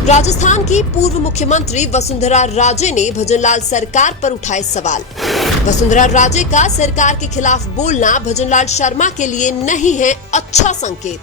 राजस्थान की पूर्व मुख्यमंत्री वसुंधरा राजे ने भजनलाल सरकार पर उठाए सवाल। वसुंधरा राजे का सरकार के खिलाफ बोलना भजनलाल शर्मा के लिए नहीं है अच्छा संकेत।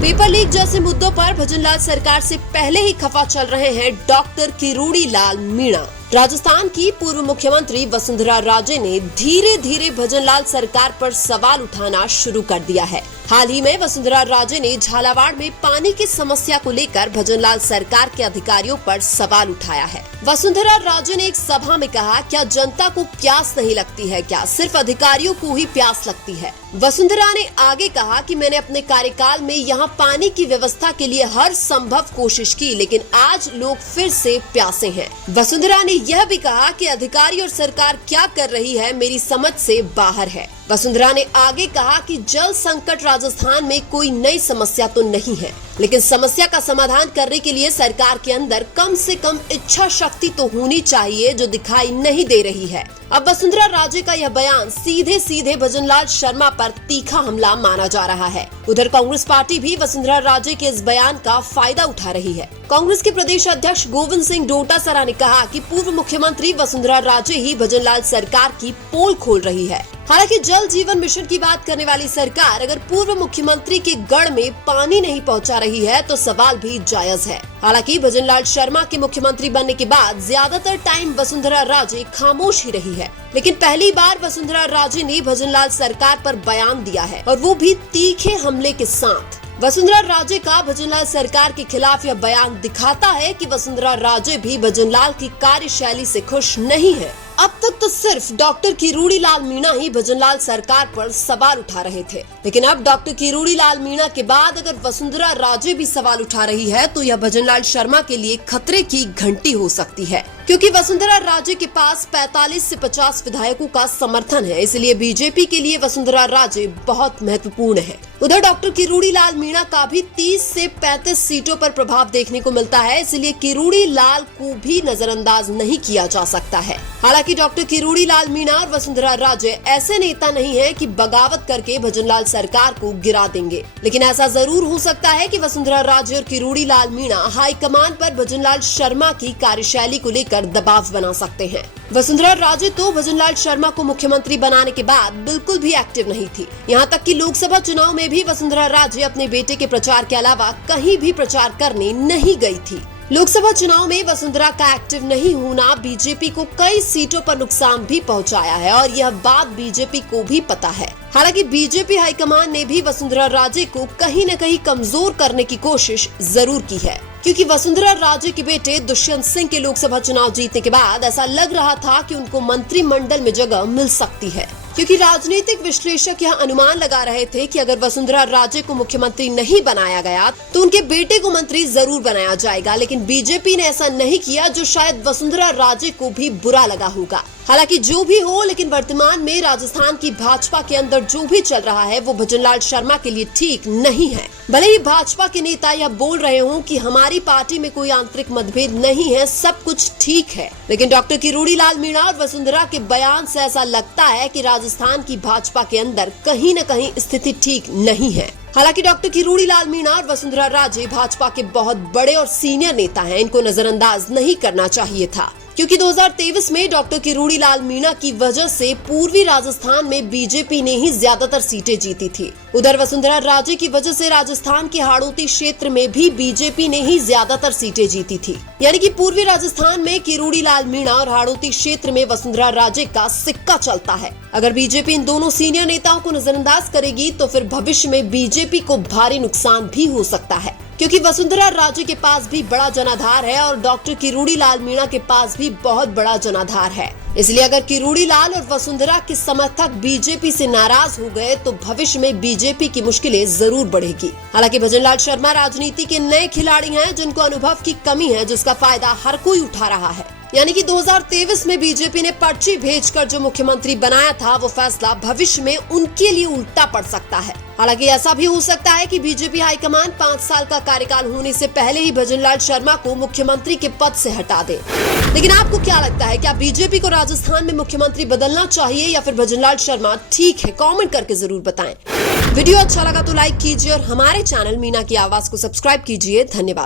पेपर लीक जैसे मुद्दों पर भजनलाल सरकार से पहले ही खफा चल रहे हैं डॉक्टर किरोड़ी लाल मीणा। राजस्थान की पूर्व मुख्यमंत्री वसुंधरा राजे ने धीरे धीरे भजनलाल सरकार पर सवाल उठाना शुरू कर दिया है। हाल ही में वसुंधरा राजे ने झालावाड़ में पानी की समस्या को लेकर भजनलाल सरकार के अधिकारियों पर सवाल उठाया है। वसुंधरा राजे ने एक सभा में कहा, क्या जनता को प्यास नहीं लगती है क्या? सिर्फ अधिकारियों को ही प्यास लगती है। वसुंधरा ने आगे कहा कि मैंने अपने कार्यकाल में यहाँ पानी की व्यवस्था के लिए हर संभव कोशिश की, लेकिन आज लोग फिर से प्यासे हैं। वसुंधरा ने यह भी कहा कि अधिकारी और सरकार क्या कर रही है मेरी समझ से बाहर है। वसुंधरा ने आगे कहा कि जल संकट राजस्थान में कोई नई समस्या तो नहीं है, लेकिन समस्या का समाधान करने के लिए सरकार के अंदर कम से कम इच्छा शक्ति तो होनी चाहिए, जो दिखाई नहीं दे रही है। अब वसुंधरा राजे का यह बयान सीधे सीधे भजनलाल शर्मा पर तीखा हमला माना जा रहा है। उधर कांग्रेस पार्टी भी वसुंधरा राजे के इस बयान का फायदा उठा रही है। कांग्रेस के प्रदेश अध्यक्ष गोविंद सिंह डोटासरा ने कहा कि पूर्व मुख्यमंत्री वसुंधरा राजे ही भजनलाल सरकार की पोल खोल रही है। हालांकि जल जीवन मिशन की बात करने वाली सरकार अगर पूर्व मुख्यमंत्री के गढ़ में पानी नहीं पहुंचा रही है तो सवाल भी जायज है। हालांकि भजनलाल शर्मा के मुख्यमंत्री बनने के बाद ज्यादातर टाइम वसुंधरा राजे खामोश ही रही है, लेकिन पहली बार वसुंधरा राजे ने भजनलाल सरकार पर बयान दिया है, और वो भी तीखे हमले के साथ। वसुंधरा राजे का भजनलाल सरकार के खिलाफ यह बयान दिखाता है कि वसुंधरा राजे भी भजनलाल की कार्यशैली से खुश नहीं है। अब तक तो सिर्फ डॉक्टर किरोड़ी लाल मीणा ही भजनलाल सरकार पर सवाल उठा रहे थे, लेकिन अब डॉक्टर किरोड़ी लाल मीणा के बाद अगर वसुंधरा राजे भी सवाल उठा रही है तो यह भजनलाल शर्मा के लिए खतरे की घंटी हो सकती है, क्योंकि वसुंधरा राजे के पास 45 से 50 विधायकों का समर्थन है। इसलिए बीजेपी के लिए वसुंधरा राजे बहुत महत्वपूर्ण है। उधर डॉक्टर किरोड़ी लाल मीणा का भी 30 से 35 सीटों पर प्रभाव देखने को मिलता है, इसलिए किरोड़ी लाल को भी नजरअंदाज नहीं किया जा सकता है। हालांकि डॉक्टर किरोड़ी लाल मीणा और वसुंधरा राजे ऐसे नेता नहीं है कि बगावत करके भजनलाल सरकार को गिरा देंगे, लेकिन ऐसा जरूर हो सकता है कि वसुंधरा राजे और किरोड़ी लाल मीणा हाईकमान पर भजनलाल शर्मा की कार्यशैली को लेकर दबाव बना सकते हैं। वसुंधरा राजे तो भजनलाल शर्मा को मुख्यमंत्री बनाने के बाद बिल्कुल भी एक्टिव नहीं थी। यहाँ तक कि लोकसभा चुनाव में भी वसुंधरा राजे अपने बेटे के प्रचार के अलावा कहीं भी प्रचार करने नहीं गई थी। लोकसभा चुनाव में वसुंधरा का एक्टिव नहीं होना बीजेपी को कई सीटों पर नुकसान भी पहुंचाया है, और यह बात बीजेपी को भी पता है। हालांकि बीजेपी हाईकमान ने भी वसुंधरा राजे को कहीं न कहीं कमजोर करने की कोशिश जरूर की है, क्योंकि वसुंधरा राजे के बेटे दुष्यंत सिंह के लोकसभा चुनाव जीतने के बाद ऐसा लग रहा था कि उनको मंत्रिमंडल में जगह मिल सकती है, क्योंकि राजनीतिक विश्लेषक यह अनुमान लगा रहे थे कि अगर वसुंधरा राजे को मुख्यमंत्री नहीं बनाया गया तो उनके बेटे को मंत्री जरूर बनाया जाएगा। लेकिन बीजेपी ने ऐसा नहीं किया, जो शायद वसुंधरा राजे को भी बुरा लगा होगा। हालांकि जो भी हो, लेकिन वर्तमान में राजस्थान की भाजपा के अंदर जो भी चल रहा है वो भजनलाल शर्मा के लिए ठीक नहीं है। भले ही भाजपा के नेता यह बोल रहे हों कि हमारी पार्टी में कोई आंतरिक मतभेद नहीं है, सब कुछ ठीक है, लेकिन डॉक्टर किरोड़ी लाल मीणा और वसुंधरा के बयान से ऐसा लगता है कि राजस्थान की भाजपा के अंदर कहीं न कहीं स्थिति ठीक नहीं है। हालांकि डॉक्टर किरोड़ी लाल मीणा और वसुंधरा राजे भाजपा के बहुत बड़े और सीनियर नेता हैं, इनको नजरअंदाज नहीं करना चाहिए था, क्योंकि 2023 में डॉक्टर किरोड़ी लाल मीणा की वजह से पूर्वी राजस्थान में बीजेपी ने ही ज्यादातर सीटें जीती थी। उधर वसुंधरा राजे की वजह से राजस्थान के हाड़ौती क्षेत्र में भी बीजेपी ने ही ज्यादातर सीटें जीती थी। यानी कि पूर्वी राजस्थान में किरोड़ी लाल मीणा और हाड़ौती क्षेत्र में वसुंधरा राजे का सिक्का चलता है। अगर बीजेपी इन दोनों सीनियर नेताओं को नजरअंदाज करेगी तो फिर भविष्य में बीजेपी को भारी नुकसान भी हो सकता है, क्योंकि वसुंधरा राजे के पास भी बड़ा जनाधार है और डॉक्टर किरोड़ी लाल मीणा के पास भी बहुत बड़ा जनाधार है। इसलिए अगर किरोड़ी लाल और वसुंधरा के समर्थक बीजेपी से नाराज हो गए तो भविष्य में बीजेपी की मुश्किलें जरूर बढ़ेगी। हालांकि भजनलाल शर्मा राजनीति के नए खिलाड़ी हैं, जिनको अनुभव की कमी है, जिसका फायदा हर कोई उठा रहा है। यानी कि 2023 में बीजेपी ने पर्ची भेजकर जो मुख्यमंत्री बनाया था, वो फैसला भविष्य में उनके लिए उल्टा पड़ सकता है। हालांकि ऐसा भी हो सकता है कि बीजेपी हाईकमान 5 साल का कार्यकाल होने से पहले ही भजनलाल शर्मा को मुख्यमंत्री के पद से हटा दे। लेकिन आपको क्या लगता है, क्या बीजेपी को राजस्थान में मुख्यमंत्री बदलना चाहिए या फिर भजनलाल शर्मा ठीक है? कमेंट करके जरूर बताएं। वीडियो अच्छा लगा तो लाइक कीजिए और हमारे चैनल मीना की आवाज को सब्सक्राइब कीजिए। धन्यवाद।